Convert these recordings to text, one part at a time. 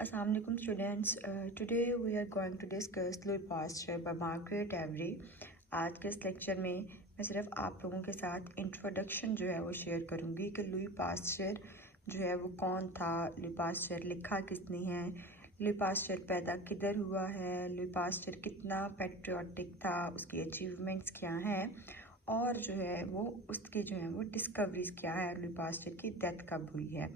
Assalamualaikum students. Today we are going to discuss Louis Pasteur by Margaret Avery. आज के इस lecture में मैं सिर्फ आप लोगों के साथ इंट्रोडक्शन जो है वो शेयर करूंगी कि लुई पास्चर जो है वो कौन था, लुई पास्चर लिखा किसने है, लुई पास्चर पैदा किधर हुआ है, लुई पास्चर कितना पैट्रियोटिक था, उसकी अचीवमेंट्स क्या हैं और जो है वो उसकी जो है वो डिस्कवरीज क्या है, लुई पास्चर की डेथ कब हुई है।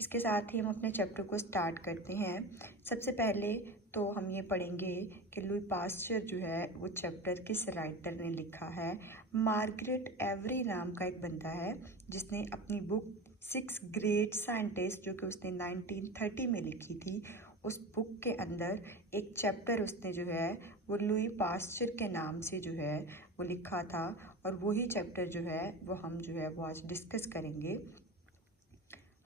इसके साथ ही हम अपने चैप्टर को स्टार्ट करते हैं। सबसे पहले तो हम ये पढ़ेंगे कि लुई पास्चर जो है वो चैप्टर किस राइटर ने लिखा है। मार्गरेट एवरी नाम का एक बंदा है जिसने अपनी बुक 6 ग्रेट साइंटिस्ट जो कि उसने 1930 में लिखी थी, उस बुक के अंदर एक चैप्टर उसने जो है वो लुई पास्चर के नाम से जो है वो लिखा था और वही चैप्टर जो है वो हम जो है वो आज डिस्कस करेंगे।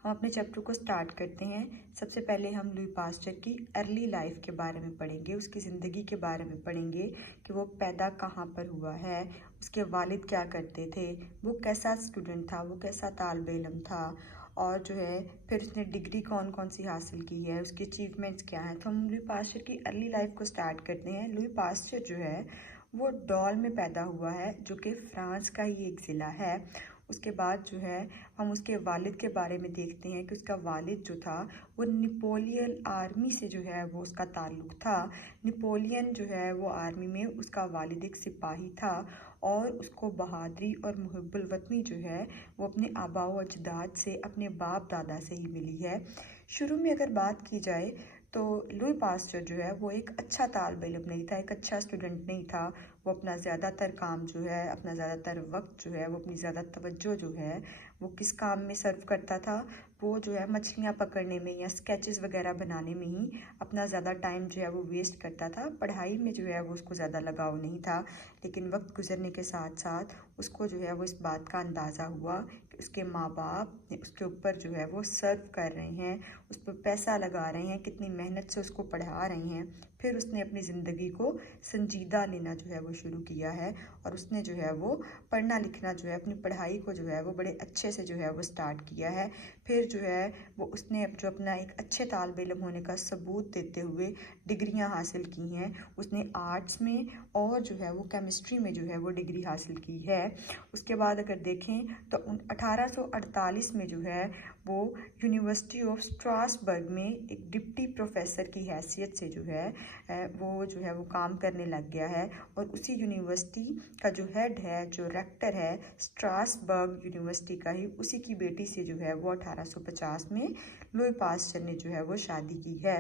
हम अपने चैप्टर को स्टार्ट करते हैं। सबसे पहले हम लुई पास्चर की अर्ली लाइफ के बारे में पढ़ेंगे, उसकी ज़िंदगी के बारे में पढ़ेंगे कि वो पैदा कहाँ पर हुआ है, उसके वालिद क्या करते थे, वो कैसा स्टूडेंट था, वो कैसा तालिब इल्म था और जो है फिर उसने डिग्री कौन कौन सी हासिल की है, उसकी अचीवमेंट्स क्या हैं। तो हम लुई पास्चर की अर्ली लाइफ को स्टार्ट करते हैं। लुई पास्चर जो है वो डॉल में पैदा हुआ है जो कि फ्रांस का ही एक ज़िला है। उसके बाद जो है हम उसके वालिद के बारे में देखते हैं कि उसका वालिद जो था वो नेपोलियन आर्मी से जो है वो उसका ताल्लुक़ था। नेपोलियन जो है वो आर्मी में उसका वालिद एक सिपाही था और उसको बहादुरी और मुहिब्बुल वतनी जो है वो अपने आबा व अजदाद से, अपने बाप दादा से ही मिली है। शुरू में अगर बात की जाए तो लुई पास्चर जो है वो एक अच्छा तालिब इल्म नहीं था, एक अच्छा स्टूडेंट नहीं था। वो अपना ज़्यादातर काम जो है, अपना ज़्यादातर वक्त जो है, वो अपनी ज़्यादा तवज्जो जो है वो किस काम में सर्व करता था, वो जो है मछलियाँ पकड़ने में या स्केचेस वगैरह बनाने में ही अपना ज़्यादा टाइम जो है वो वेस्ट करता था। पढ़ाई में जो है वो उसको ज़्यादा लगाव नहीं था। लेकिन वक्त गुजरने के साथ साथ उसको जो है वो इस बात का अंदाज़ा हुआ कि उसके माँ बाप उसके ऊपर जो है वो सर्व कर रहे हैं, उस पर पैसा लगा रहे हैं, कितनी मेहनत से उसको पढ़ा रहे हैं। फिर उसने अपनी ज़िंदगी को संजीदा लेना जो है वो शुरू किया है और उसने जो है वो पढ़ना लिखना जो है, अपनी पढ़ाई को जो है वो बड़े अच्छे से जो है वो स्टार्ट किया है। फिर जो है वो उसने जो अपना एक अच्छे तालिब इल्म होने का सबूत देते हुए डिग्रियां हासिल की हैं। उसने आर्ट्स में और जो है वो केमिस्ट्री में जो है वो डिग्री हासिल की है। उसके बाद अगर देखें तो 1848 में जो है वो यूनिवर्सिटी ऑफ स्ट्रासबर्ग में एक डिप्टी प्रोफेसर की हैसियत से जो है वो जो है वो काम करने लग गया है और उसी यूनिवर्सिटी का जो हेड है, जो रेक्टर है, स्ट्रासबर्ग यूनिवर्सिटी का ही उसी की बेटी से जो है वो 1850 में लुई पास्चर ने जो है वो शादी की है।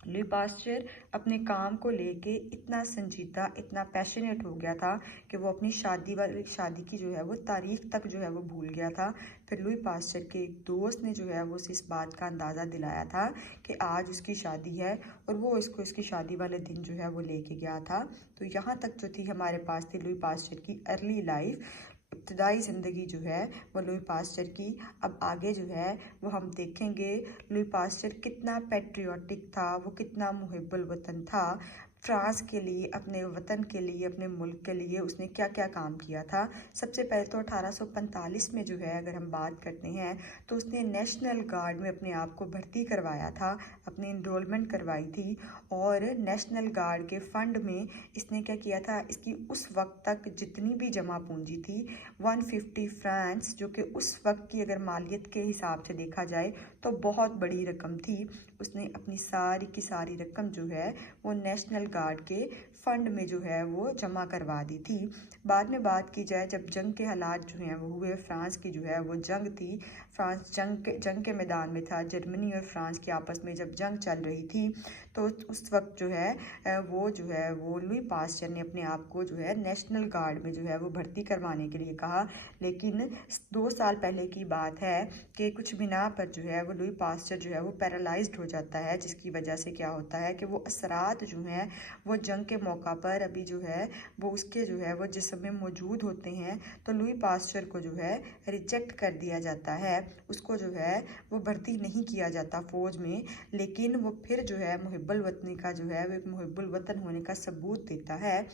लुई पास्चर अपने काम को लेके इतना संजीदा, इतना पैशनेट हो गया था कि वो अपनी शादी की जो है वो तारीख तक जो है वो भूल गया था। फिर लुई पास्चर के एक दोस्त ने जो है वो उसे इस बात का अंदाज़ा दिलाया था कि आज उसकी शादी है और वो इसको इसकी शादी वाले दिन जो है वो लेके गया था। तो यहाँ तक जो थी हमारे पास थी लुई पास्चर की अर्ली लाइफ, इब्तदाई ज़िंदगी जो है वो लुई पास्चर की। अब आगे जो है वो हम देखेंगे लुई पास्चर कितना पैट्रियोटिक था, वो कितना मुहिब्बुल वतन था। फ्रांस के लिए, अपने वतन के लिए, अपने मुल्क के लिए उसने क्या क्या काम किया था। सबसे पहले तो 1845 में जो है अगर हम बात करते हैं तो उसने नेशनल गार्ड में अपने आप को भर्ती करवाया था, अपनी इनरोलमेंट करवाई थी और नेशनल गार्ड के फ़ंड में इसने क्या किया था, इसकी उस वक्त तक जितनी भी जमा पूंजी थी 150 फ्रांस, जो कि उस वक्त की अगर मालियत के हिसाब से देखा जाए तो बहुत बड़ी रकम थी, उसने अपनी सारी की सारी रकम जो है वो नेशनल गार्ड के फ़ंड में जो है वो जमा करवा दी थी। बाद में बात की जाए जब जंग के हालात जो हैं वो हुए, फ्रांस की जो है वो जंग थी, फ्रांस जंग के मैदान में था, जर्मनी और फ्रांस की आपस में जब जंग चल रही थी तो उस वक्त जो है वो लुई पास्चर ने अपने आप को जो है नेशनल गार्ड में जो है वो भर्ती करवाने के लिए कहा। लेकिन 2 साल पहले की बात है कि कुछ बिना पर जो है वो लुई पास्चर जो है वो पैरालाइज्ड हो जाता है, जिसकी वजह से क्या होता है कि वो असरात जो हैं वो जंग के मौका पर अभी जो है वो उसके जो है वो जिस्म में मौजूद होते हैं। तो लुई पास्चर को जो है रिजेक्ट कर दिया जाता है, उसको जो है वो भर्ती नहीं किया जाता फ़ौज में। लेकिन वो फिर जो है मुहिब्बुल वतनी का जो है वो एक मुहिब्बुल वतन होने का सबूत देता है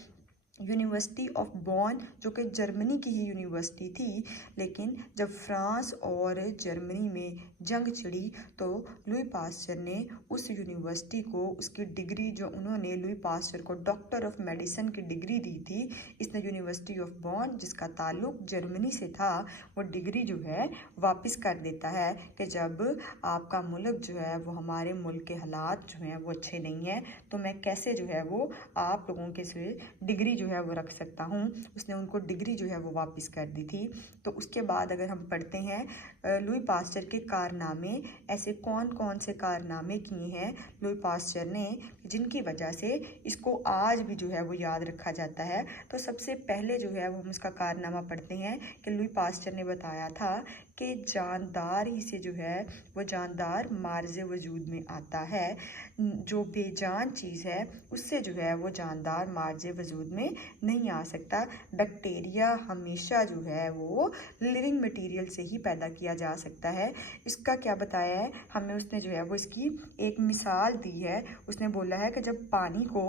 यूनिवर्सिटी ऑफ बॉन, जो कि जर्मनी की ही यूनिवर्सिटी थी, लेकिन जब फ्रांस और जर्मनी में जंग छिड़ी तो लुई पास्चर ने उस यूनिवर्सिटी को उसकी डिग्री, जो उन्होंने लुई पास्चर को डॉक्टर ऑफ मेडिसिन की डिग्री दी थी, इसने यूनिवर्सिटी ऑफ बॉन, जिसका ताल्लुक जर्मनी से था, वो डिग्री जो है वापस कर देता है कि जब आपका मुल्क जो है वो हमारे मुल्क के हालात जो हैं वो अच्छे नहीं हैं, तो मैं कैसे जो है वो आप लोगों के से डिग्री जो है वो रख सकता हूँ। उसने उनको डिग्री जो है वो वापस कर दी थी। तो उसके बाद अगर हम पढ़ते हैं लुई पास्चर के कारनामे, ऐसे कौन कौन से कारनामे किए हैं लुई पास्चर ने जिनकी वजह से इसको आज भी जो है वो याद रखा जाता है। तो सबसे पहले जो है वो हम उसका कारनामा पढ़ते हैं कि लुई पास्चर ने बताया था कि जानदार ही से जो है वो जानदार मार्ज़े वजूद में आता है। जो बेजान चीज़ है उससे जो है वो जानदार मार्ज़े वजूद में नहीं आ सकता। बैक्टीरिया हमेशा जो है वो लिविंग मटेरियल से ही पैदा किया जा सकता है। इसका क्या बताया है हमें उसने, जो है वो इसकी एक मिसाल दी है। उसने बोला है कि जब पानी को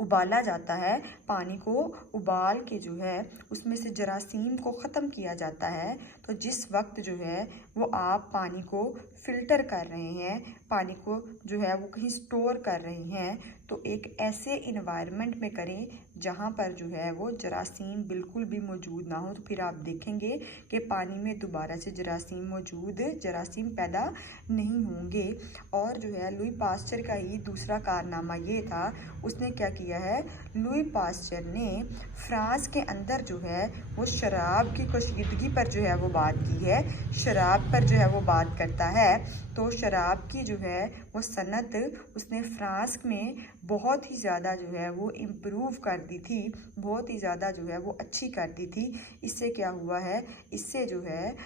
उबाला जाता है, पानी को उबाल के जो है उसमें से जरासीम को ख़त्म किया जाता है, तो जिस वक्त जो है वो आप पानी को फ़िल्टर कर रहे हैं, पानी को जो है वो कहीं स्टोर कर रहे हैं, तो एक ऐसे इन्वायरमेंट में करें जहाँ पर जो है वो जरासीम बिल्कुल भी मौजूद ना हो। तो फिर आप देखेंगे कि पानी में दोबारा से जरासीम पैदा नहीं होंगे। और जो है लुई पास्चर का ही दूसरा कारनामा ये था, उसने क्या किया है, लुई पास्चर ने फ्रांस के अंदर जो है वो शराब की कशीदगी पर जो है वो बात की है। शराब पर जो है वो बात करता है, तो शराब की जो है वो सनत उसने फ्रांस में बहुत ही ज़्यादा जो है वो इम्प्रूव कर दी थी, बहुत ही ज़्यादा जो है वो अच्छी कर दी थी। इससे क्या हुआ है, इससे जो है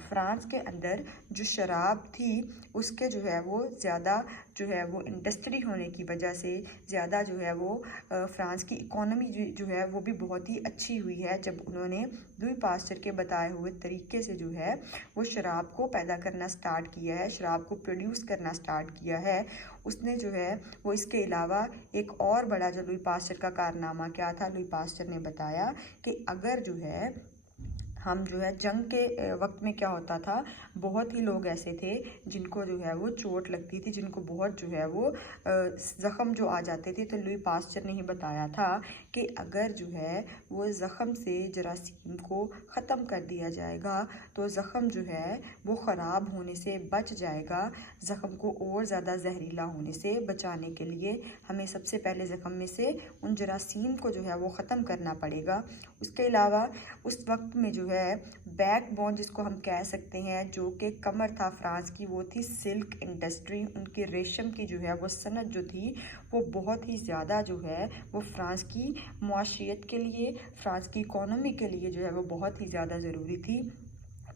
फ्रांस के अंदर जो शराब थी उसके जो है वो ज़्यादा जो है वो इंडस्ट्री होने की वजह से ज़्यादा जो है वो फ्रांस की इकोनॉमी जो है वो भी बहुत ही अच्छी हुई है, जब उन्होंने लुई पास्चर के बताए हुए तरीके से जो है वो शराब को पैदा करना स्टार्ट किया है, शराब को प्रोड्यूस करना स्टार्ट किया है। उसने जो है वो इसके अलावा एक और बड़ा जो लुई पास्चर का कारनामा क्या था, लुई पास्चर ने बताया कि अगर जो है हम जो है जंग के वक्त में क्या होता था, बहुत ही लोग ऐसे थे जिनको जो है वो चोट लगती थी, जिनको बहुत जो है वो ज़ख़म जो आ जाते थे। तो लुई पास्चर ने ही बताया था कि अगर जो है वो ज़ख़म से जरासीम को ख़त्म कर दिया जाएगा तो ज़ख़म जो है वो ख़राब होने से बच जाएगा। ज़ख़म को और ज़्यादा जहरीला होने से बचाने के लिए हमें सबसे पहले ज़ख़म में से उन जरासीम को जो है वो ख़त्म करना पड़ेगा। उसके अलावा उस वक्त में जो है बैकबोन जिसको हम कह सकते हैं, जो कि कमर था फ्रांस की, वो थी सिल्क इंडस्ट्री। उनकी रेशम की जो है वो सनत जो थी वो बहुत ही ज़्यादा जो है वो फ्रांस की मुआशियत के लिए, फ्रांस की इकोनॉमी के लिए जो है वो बहुत ही ज़्यादा ज़रूरी थी।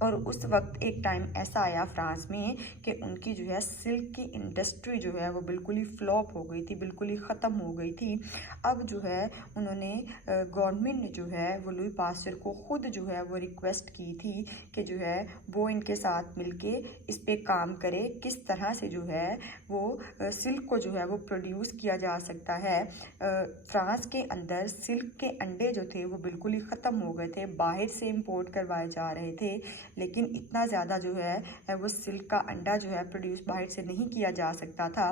और उस वक्त एक टाइम ऐसा आया फ्रांस में कि उनकी जो है सिल्क की इंडस्ट्री जो है वो बिल्कुल ही फ्लॉप हो गई थी, बिल्कुल ही ख़त्म हो गई थी। अब जो है उन्होंने गवर्नमेंट ने जो है वो लुई पास्चर को ख़ुद जो है वो रिक्वेस्ट की थी कि जो है वो इनके साथ मिलके इस पे काम करे, किस तरह से जो है वो सिल्क को जो है वो प्रोड्यूस किया जा सकता है। फ्रांस के अंदर सिल्क के अंडे जो थे वो बिल्कुल ही ख़त्म हो गए थे, बाहर से इम्पोर्ट करवाए जा रहे थे, लेकिन इतना ज़्यादा जो है वो सिल्क का अंडा जो है प्रोड्यूस बाहर से नहीं किया जा सकता था।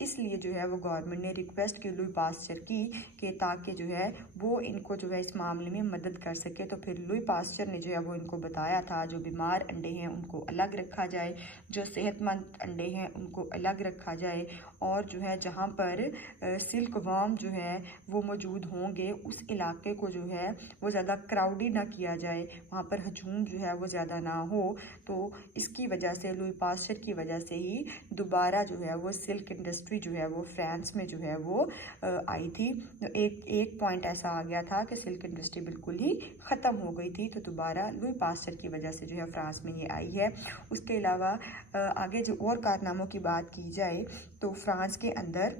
इसलिए जो है वो गवर्नमेंट ने रिक्वेस्ट की लुई पास्चर की कि ताकि जो है वो इनको जो है इस मामले में मदद कर सके। तो फिर लुई पास्चर ने जो है वो इनको बताया था जो बीमार अंडे हैं उनको अलग रखा जाए, जो सेहतमंद अंडे हैं उनको अलग रखा जाए, और जो है जहाँ पर सिल्क वर्म जो है वो मौजूद होंगे उस इलाके को जो है वो ज़्यादा क्राउडी ना किया जाए, वहाँ पर हजूम जो है वो ज़्यादा ना हो। तो इसकी वजह से, लुई पास्चर की वजह से ही दोबारा जो है वो सिल्क इंडस्ट्री जो है वो फ्रांस में जो है वो आई थी। एक पॉइंट ऐसा आ गया था कि सिल्क इंडस्ट्री बिल्कुल ही ख़त्म हो गई थी, तो दोबारा लुई पास्चर की वजह से जो है फ्रांस में ये आई है। उसके अलावा आगे जो और कारनामों की बात की जाए तो फ्रांस के अंदर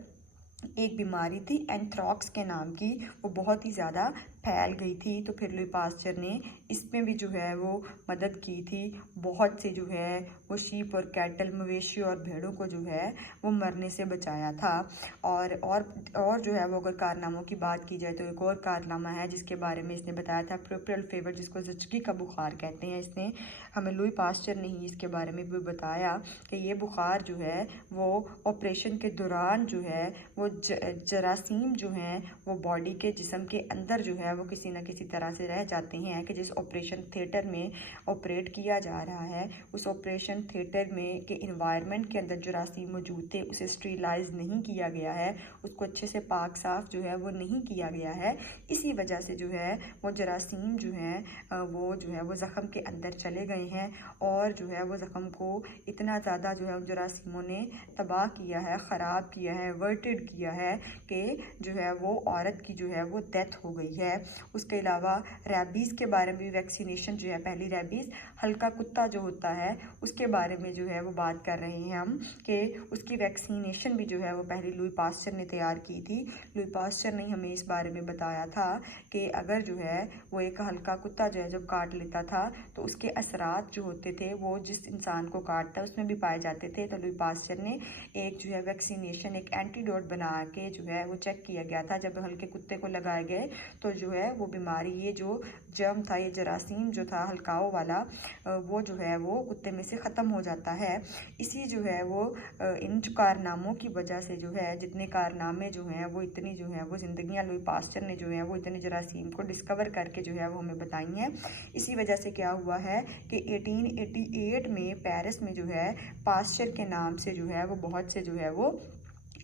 एक बीमारी थी एंथ्रॉक्स के नाम की, वो बहुत ही ज़्यादा फैल गई थी, तो फिर लुई पास्चर ने इसमें भी जो है वो मदद की थी। बहुत से जो है वो शीप और कैटल, मवेशी और भेड़ों को जो है वो मरने से बचाया था। और जो है वो अगर कारनामों की बात की जाए तो एक और कारनामा है जिसके बारे में इसने बताया था, प्यूपरल फीवर, जिसको ज़चगी का बुखार कहते हैं। इसने हमें लुई पास्चर ने ही इसके बारे में भी बताया कि ये बुखार जो है वो ऑपरेशन के दौरान जो है वो जरासीम जो हैं वो बॉडी के जिस्म के अंदर जो है वो किसी न किसी तरह से रह जाते हैं कि जिस ऑपरेशन थिएटर में ऑपरेट किया जा रहा है उस ऑपरेशन थिएटर में के इन्वायरमेंट के अंदर जरासीम मौजूद थे, उसे स्टरीलाइज नहीं किया गया है, उसको अच्छे से पाक साफ जो है वो नहीं किया गया है। इसी वजह से जो है वो जरासीम जो हैं वो जो है वो ज़ख़म के अंदर चले गए हैं और जो है वो ज़ख़म को इतना ज़्यादा जो है उन जरासीमों ने तबाह किया है, ख़राब किया है, वर्टेड किया है कि जो है वो औरत की जो है वो डेथ हो गई है। उसके अलावा रेबीज़ के बारे में वैक्सीनेशन जो है, पहली रेबीज़ हल्का कुत्ता जो होता है उसके बारे में जो है वो बात कर रहे हैं हम कि उसकी वैक्सीनेशन भी जो है वो पहले लुई पास्चर ने तैयार की थी। लुई पास्चर ने हमें इस बारे में बताया था कि अगर जो है वो एक हल्का कुत्ता जो है जब काट लेता था तो उसके असरात जो होते थे वो जिस इंसान को काटता उसमें भी पाए जाते थे। तो लुई पास्चर ने एक जो है वैक्सीनेशन, एक एंटीडोट बना के जो है वो चेक किया गया था। जब हल्के कुत्ते को लगाए गए तो जो है वो बीमारी, ये जो जर्म था, ये जरासीम जो था हल्काओं वाला, वो जो है वो कुत्ते में से ख़त्म हो जाता है। इसी जो है वो इन कारनामों की वजह से जो है जितने कारनामे जो हैं वो इतनी जो है वो ज़िंदगियाँ लुई पास्चर ने जो है वो इतने जरासीम को डिस्कवर करके जो है वो हमें बताई हैं। इसी वजह से क्या हुआ है कि 1888 में पेरिस में जो है पास्चर के नाम से जो है वो बहुत से जो है वो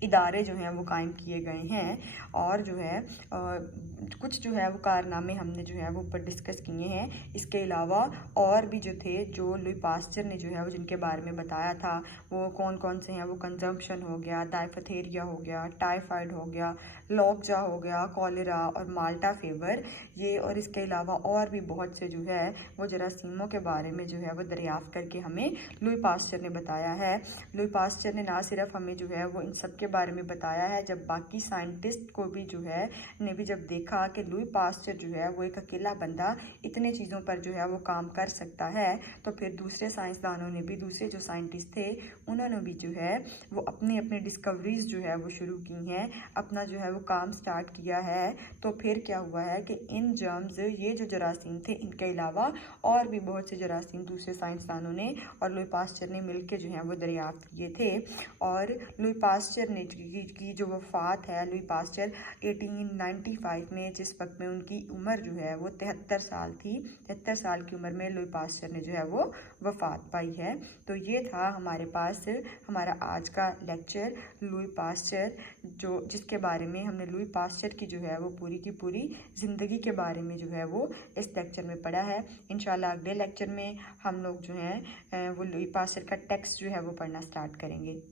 इदारे जो हैं वो कायम किए गए हैं। और जो है कुछ जो है वो कारनामे हमने जो है वो ऊपर डिस्कस किए हैं। इसके अलावा और भी जो थे, जो लुई पास्चर ने जो है वो जिनके बारे में बताया था वो कौन कौन से हैं, वो कंजम्पशन हो गया, डायफथेरिया हो गया, टाइफाइड हो गया, लॉकजा हो गया, कॉलेरा और माल्टा फीवर, ये और इसके अलावा और भी बहुत से जो है वो जरासीमों के बारे में जो है वो दरियाफ्त करके हमें लुई पास्चर ने बताया है। लुई पास्चर ने ना सिर्फ हमें जो है वो इन सब के बारे में बताया है, जब बाकी साइंटिस्ट को भी जो है ने भी जब देखा कि लुई पास्चर जो है वो एक अकेला बंदा इतने चीज़ों पर जो है वो काम कर सकता है, तो फिर दूसरे साइंसदानों ने भी, दूसरे जो साइंटिस्ट थे उन्होंने भी जो है वो अपनी अपनी डिस्कवरीज जो है वो शुरू की हैं, अपना जो है वो काम स्टार्ट किया है। तो फिर क्या हुआ है कि इन जर्म्स, ये जो जरासीम थे, इनके अलावा और भी बहुत से जरासीम दूसरे साइंसदानों ने और लुई पास्चर ने मिलकर जो है वो दरियाफ्त किए थे। और लुई पास्चर ने की जो वफ़ात है, लुई पास्चर 1895 में, जिस वक्त में उनकी उम्र जो है वो 73 साल थी, 73 साल की उम्र में लुई पास्चर ने जो है वो वफ़ात पाई है। तो ये था हमारे पास हमारा आज का लेक्चर लुई पास्चर, जो जिसके बारे में हमने लुई पास्चर की जो है वो पूरी की पूरी ज़िंदगी के बारे में जो है वो इस लेक्चर में पढ़ा है। इंशाल्लाह अगले लेक्चर में हम लोग जो हैं वो लुई पास्चर का टेक्स्ट जो है वो पढ़ना स्टार्ट करेंगे।